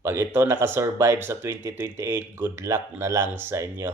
Pag ito nakasurvive sa 2028, good luck na lang sa inyo.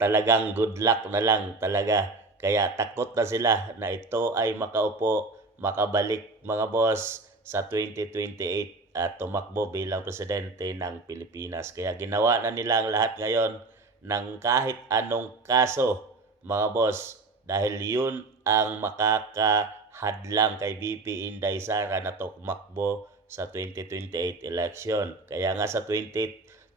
Talagang good luck na lang talaga. Kaya takot na sila na ito ay makaupo, makabalik mga boss sa 2028 at tumakbo bilang presidente ng Pilipinas. Kaya ginawa na nila ang lahat ngayon ng kahit anong kaso mga boss dahil yun ang makakahadlang kay VP Inday Sara na tumakbo sa 2028 election. Kaya nga sa 26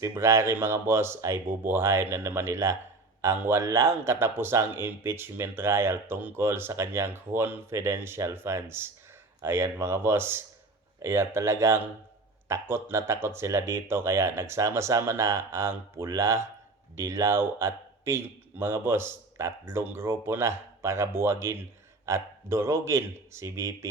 February mga boss ay bubuhayin na naman nila ang walang katapusang impeachment trial tungkol sa kanyang confidential funds. Ayan mga boss, kaya talagang takot sila dito kaya nagsama-sama na ang pula, dilaw at pink mga boss. Tatlong grupo na para buwagin at durugin si VP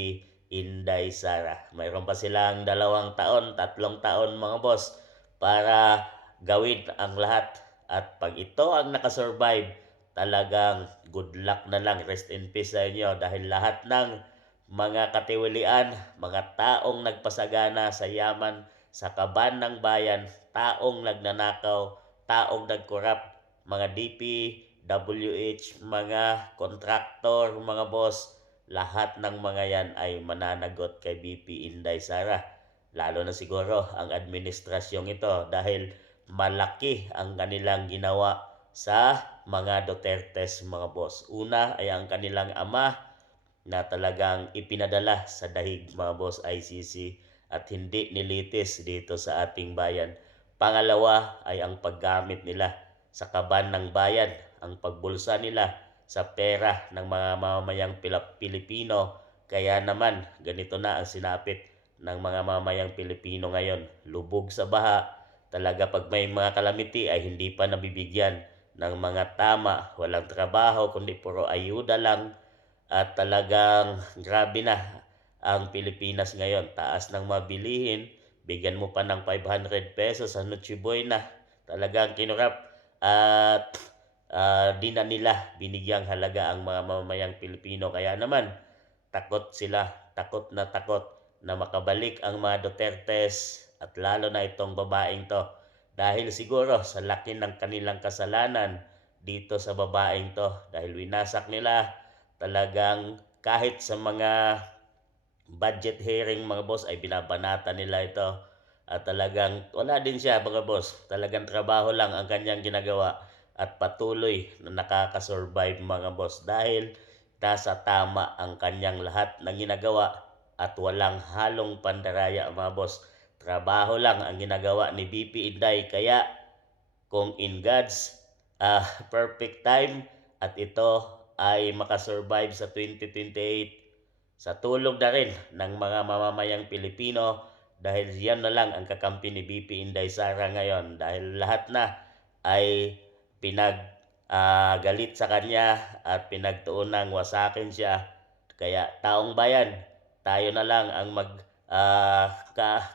Inday Sara. Mayroon pa silang 2 taon, 3 taon mga boss para gawin ang lahat. At pag ito ang nakasurvive, talagang good luck na lang. Rest in peace sa inyo dahil lahat ng mga katiwalian, mga taong nagpasagana sa yaman, sa kaban ng bayan, taong nagnanakaw, taong nagkorap, mga DPWH, mga kontraktor, mga boss, lahat ng mga yan ay mananagot kay BP Inday Sara. Lalo na siguro ang administrasyong ito dahil malaki ang kanilang ginawa sa mga Dutertes mga boss. Una ay ang kanilang ama na talagang ipinadala sa dahig mga boss ICC at hindi nilitis dito sa ating bayan. Pangalawa ay ang paggamit nila sa kaban ng bayan, ang pagbulsa nila sa pera ng mga mamamayang Pilipino. Kaya naman ganito na ang sinapit ng mga mamamayang Pilipino ngayon. Lubog sa baha, talaga pag may mga calamity ay hindi pa nabibigyan ng mga tama, walang trabaho kundi puro ayuda lang at talagang grabe na ang Pilipinas ngayon. Taas ng mabilihin, bigyan mo pa ng 500 pesos sa Noche Buena. Talagang kinurap at di na nila binigyang halaga ang mga mamamayang Pilipino. Kaya naman, takot na makabalik ang mga Dutertes at lalo na itong babaeng to. Dahil siguro sa laki ng kanilang kasalanan dito sa babaeng to. Dahil winasak nila talagang kahit sa mga budget hearing mga boss ay binabanata nila ito. At talagang wala din siya mga boss. Talagang trabaho lang ang kanyang ginagawa at patuloy na nakakasurvive mga boss dahil nasa tama ang kanyang lahat ng ginagawa at walang halong pandaraya mga boss. Trabaho lang ang ginagawa ni BP Inday kaya kung in God's perfect time at ito ay makasurvive sa 2028 sa tulong na rin ng mga mamamayang Pilipino dahil yan na lang ang kakampi ni BP Inday Sara ngayon dahil lahat na ay galit sa kanya at pinagtuunang wasakin siya. Kaya taong bayan, tayo na lang ang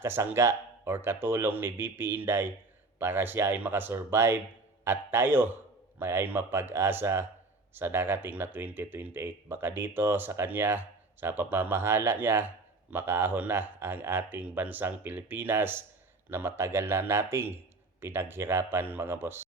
kasangga or katulong ni BP Inday para siya ay makasurvive at tayo ay mapag-asa sa darating na 2028. Baka dito sa kanya, sa pamamahala niya, makaahon na ang ating bansang Pilipinas na matagal na nating pinaghirapan mga boss.